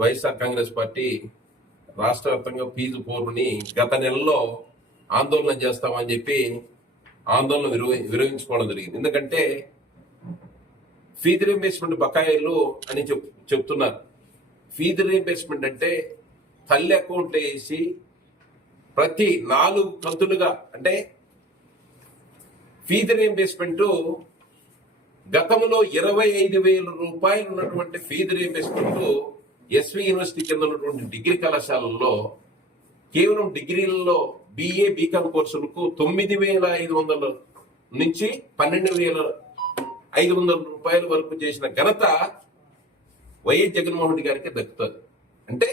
YSR Congress party రాష్ట్ర వ్యాప్తంగా fee పోరుని గత నెలలో ఆందోళన చేస్తామని చెప్పి ఆందోళన విరమించుకోవడం జరిగింది. ఎందుకంటే ఫీజు రీయింబర్స్మెంట్ బకాయిలు అని చెప్తున్నారు. ఫీజు రీయింబర్స్మెంట్ అంటే తల్లి అకౌంట్లో వేసి ప్రతి 4 కంతులుగా, అంటే ఫీజు రీయింబర్స్మెంట్ గతంలో 25,000 రూపాయలు ఉన్నటువంటి ఫీజు రీయింబర్స్మెంట్ ఎస్వి యూనివర్సిటీ కింద ఉన్నటువంటి డిగ్రీ కళాశాలల్లో కేవలం డిగ్రీలలో బిఏ బీకామ్ కోర్సులకు 9,500 నుంచి 12,500 రూపాయల వరకు చేసిన ఘనత వైఎస్ జగన్మోహన్ రెడ్డి గారికి దక్కుతుంది. అంటే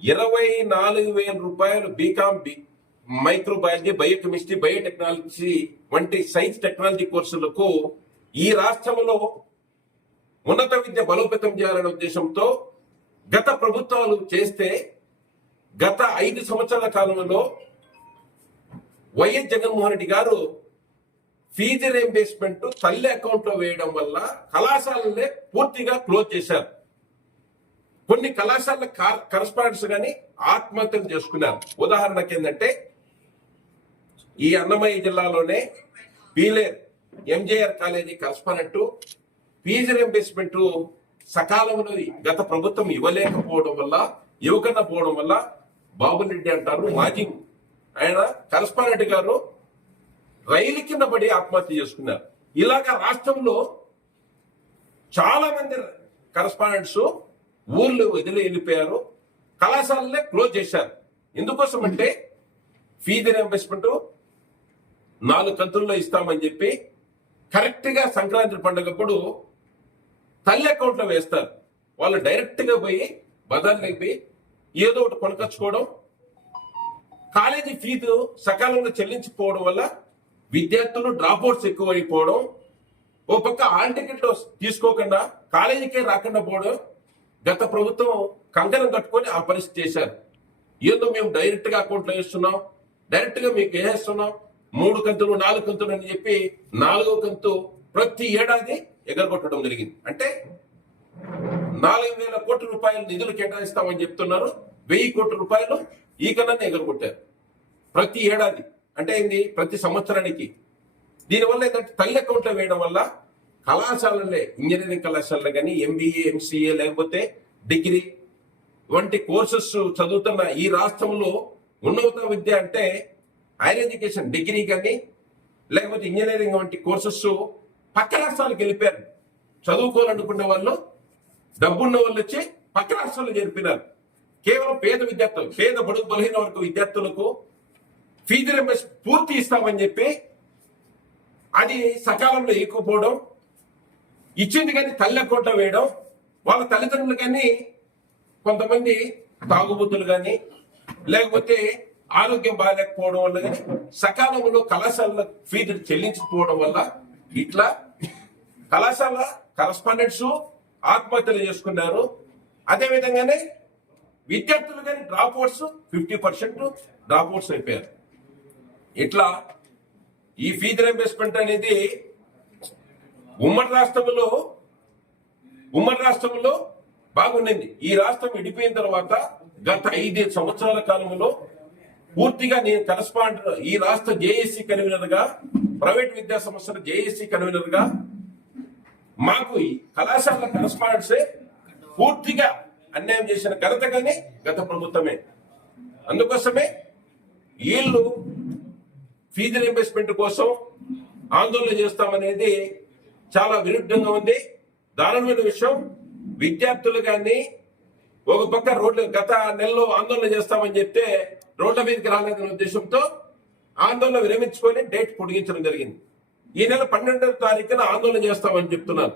24,000 రూపాయలు బీకామ్, మైక్రోబయాలజీ, బయోకెమిస్ట్రీ, బయోటెక్నాలజీ వంటి సైన్స్ టెక్నాలజీ కోర్సులకు ఈ రాష్ట్రంలో ఉన్నత విద్య బలోపేతం చేయాలనే ఉద్దేశంతో గత ప్రభుత్వాలు చేస్తే గత 5 సంవత్సరాల కాలంలో వైఎస్ జగన్మోహన్ రెడ్డి గారు ఫీజు రీయింబర్స్మెంట్ తల్లి అకౌంట్ లో వేయడం వల్ల కళాశాలనే పూర్తిగా క్లోజ్ చేశారు. కొన్ని కళాశాల కరస్పాండెంట్స్ గాని ఆత్మహత్యలు చేసుకున్నారు. ఉదాహరణకి ఏంటంటే ఈ అన్నమయ్య జిల్లాలోనే Pileru MJR college correspondent fee reimbursement సకాలంలో గత ప్రభుత్వం ఇవ్వలేకపోవడం వల్ల, ఇవ్వకపోవడం వల్ల బాబురెడ్డి అంటారు మాజీ ఆయన కరస్పాండెంట్ గారు రైలు కింద పడి ఆత్మహత్య చేసుకున్నారు. ఇలాగా రాష్ట్రంలో చాలా మంది కరస్పాండెంట్స్ ఊర్లు వదిలి వెళ్ళిపోయారు, కళాశాలలే క్లోజ్ చేశారు. ఎందుకోసం అంటే ఫీజు రీయింబర్స్మెంట్ 4 కంతుల్లో ఇస్తామని చెప్పి కరెక్ట్ గా సంక్రాంతి పండుగప్పుడు తల్లి అకౌంట్ లో వేస్తారు. వాళ్ళు డైరెక్ట్ గా పోయి బజార్లోకి పోయి ఏదో ఒకటి కొనకొచ్చుకోవడం, కాలేజీ ఫీజు సకాలంలో చెల్లించకపోవడం వల్ల విద్యార్థులు డ్రాప్అవుట్స్ ఎక్కువైపోవడం, ఓ పక్క హాల్ టికెట్ తీసుకోకుండా కాలేజీకే రాకుండా పోవడం గత ప్రభుత్వం కంకణం కట్టుకొని ఆ పరిస్థితి చేశారు. ఏదో మేము డైరెక్ట్ గా అకౌంట్ లో వేస్తున్నాం, డైరెక్ట్ గా మీకు వేసేస్తున్నాం, 3 కంతులు 4 కంతులు అని చెప్పి 4వ కంతు ప్రతి ఏడాది ఎగరగొట్టడం జరిగింది. అంటే 4,000 కోట్ల రూపాయలు నిధులు కేటాయిస్తామని చెప్తున్నారు, 1,000 కోట్ల రూపాయలు ఈ కన్నా ఎగరగొట్టారు ప్రతి ఏడాది. అంటే ఏంది, ప్రతి సంవత్సరానికి. దీనివల్ల ఏంటంటే తల్లి అకౌంట్ లో వేయడం వల్ల కళాశాలలే, ఇంజనీరింగ్ కళాశాలలో కానీ ఎంబీఏ, ఎంసీఏ లేకపోతే డిగ్రీ వంటి కోర్సెస్ చదువుతున్న ఈ రాష్ట్రంలో ఉన్నత విద్య అంటే హైయర్ ఎడ్యుకేషన్ డిగ్రీ కానీ లేకపోతే ఇంజనీరింగ్ వంటి కోర్సెస్ పక్క రాష్ట్రాలకు వెళ్ళిపోయారు. చదువుకోవాలనుకునే వాళ్ళు, డబ్బున్న వాళ్ళు వచ్చి పక్క రాష్ట్రాల్లో జరిపినారు. కేవలం పేద విద్యార్థులు, పేద బడుగు బలహీన వర్గ విద్యార్థులకు ఫీజు రీయింబర్స్మెంట్ పూర్తి ఇస్తామని చెప్పి అది సకాలంలో ఇవ్వకపోవడం, ఇచ్చింది కానీ తల్లి అకౌంట్లో వేయడం, వాళ్ళ తల్లిదండ్రులు కానీ కొంతమంది తాగుబోతులు కానీ లేకపోతే ఆరోగ్యం బాగాలేకపోవడం వల్ల కానీ సకాలంలో కళాశాల ఫీజులు చెల్లించకపోవడం వల్ల ఇట్లా కళాశాల కరస్పాండెంట్స్ ఆత్మహత్యలు చేసుకున్నారు. అదేవిధంగానే విద్యార్థులు కానీ డ్రాప్అవుట్స్ 50% డ్రాప్అవుట్స్ అయిపోయారు. ఇట్లా ఈ ఫీజు రీయింబర్స్మెంట్ అనేది ఉమ్మడి రాష్ట్రంలో బాగుండింది. ఈ రాష్ట్రం విడిపోయిన తర్వాత గత 5 సంవత్సరాల కాలంలో పూర్తిగా నేను కరస్పాండెంట్, ఈ రాష్ట్ర జేఏసీ కన్వీనర్ గా, ప్రైవేట్ విద్యా సంస్థల జేఏసీ కన్వీనర్ గా మాకు ఈ కళాశాల కరస్పాండెంట్సే పూర్తిగా అన్యాయం చేసిన ఘనత కానీ గత ప్రభుత్వమే. అందుకోసమే వీళ్ళు ఫీజు రీయింబర్స్మెంట్ కోసం ఆందోళన చేస్తామనేది చాలా విరుద్ధంగా ఉంది. దారుణమైన విషయం. విద్యార్థులు కానీ ఒక పక్క రోడ్లు గత నెలలో ఆందోళన చేస్తామని చెప్తే రోడ్ల మీదకి రాలేదనే ఉద్దేశంతో ఆందోళన విరమించుకొని డేట్ పొడిగించడం జరిగింది. ఈ నెల 12వ తారీఖున ఆందోళన చేస్తామని చెప్తున్నారు.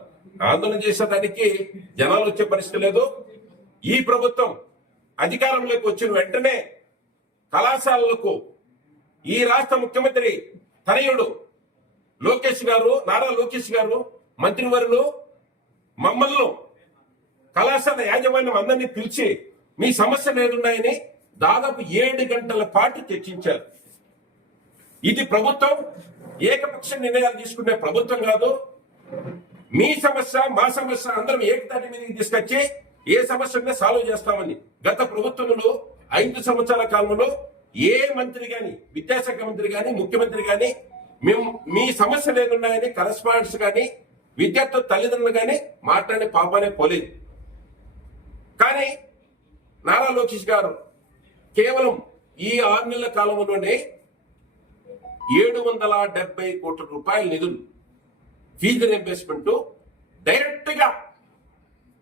ఆందోళన చేసేదానికి జనాలు వచ్చే పరిస్థితి లేదు. ఈ ప్రభుత్వం అధికారంలోకి వచ్చిన వెంటనే కళాశాలలకు ఈ రాష్ట్ర ముఖ్యమంత్రి తనయుడు నారా లోకేష్ గారు మంత్రివర్యులు మమ్మల్ని కళాశాల యాజమాన్యం అందరినీ పిలిచి మీ సమస్యలు ఏదున్నాయని దాదాపు 7 గంటల పాటు చర్చించారు. ఇది ప్రభుత్వం ఏకపక్ష నిర్ణయాలు తీసుకునే ప్రభుత్వం కాదు. మీ సమస్య మా సమస్య అందరం ఏకతాటి మీదకి తీసుకొచ్చి ఏ సమస్యనే సాల్వ్ చేస్తామని. గత ప్రభుత్వంలో 5 సంవత్సరాల కాలంలో ఏ మంత్రి గాని, విద్యాశాఖ మంత్రి గాని, ముఖ్యమంత్రి గాని మేము మీ సమస్యలు ఏమున్నాయని కరెస్పాండెంట్స్ గాని, విద్యార్థుల తల్లిదండ్రులు గాని మాట్లాడే పాపానే పోలేదు. కానీ నారా లోకేష్ గారు కేవలం ఈ 6 నెలల కాలంలోనే 770 కోట్ల రూపాయల నిధులు ఫీజు రీయింబర్స్మెంట్ డైరెక్ట్ గా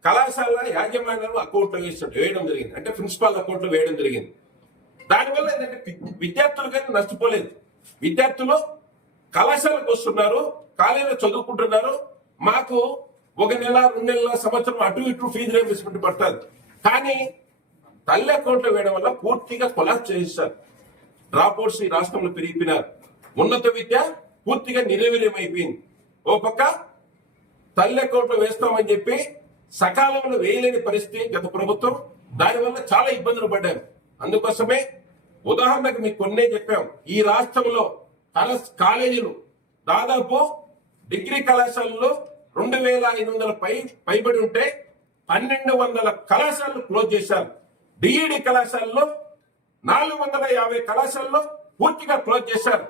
కళాశాల యాజమాన్యం అకౌంట్ లో వేయడం జరిగింది. అంటే ప్రిన్సిపాల్ అకౌంట్ లో వేయడం జరిగింది. దానివల్ల ఏంటంటే విద్యార్థులు కానీ నష్టపోలేదు. విద్యార్థులు కళాశాలకు వస్తున్నారు, కాలేజీలో చదువుకుంటున్నారు. మాకు 1 నెల 2 నెలల సంవత్సరం అటు ఇటు ఫీజు రీయింబర్స్మెంట్ పడుతుంది. కానీ తల్లి అకౌంట్ లో వేయడం వల్ల పూర్తిగా కొలాప్స్ చేస్తారు. డ్రాప్ అవుట్స్ ఈ రాష్ట్రంలో పెరిగిపోయినారు. ఉన్నత విద్య పూర్తిగా నిర్వీర్యమైపోయింది. ఓ పక్క తల్లి అకౌంట్ లో వేస్తామని చెప్పి సకాలంలో వేయలేని పరిస్థితి గత ప్రభుత్వం. దానివల్ల చాలా ఇబ్బందులు పడ్డారు. అందుకోసమే ఉదాహరణకు మీకు కొన్నే చెప్పాం. ఈ రాష్ట్రంలో కాలేజీలు దాదాపు డిగ్రీ కళాశాలలో 2500 పైబడి ఉంటే 1200 కళాశాలలు క్లోజ్ చేశారు. డిఈడి కళాశాలలో 450 కళాశాలలో పూర్తిగా క్లోజ్ చేశారు.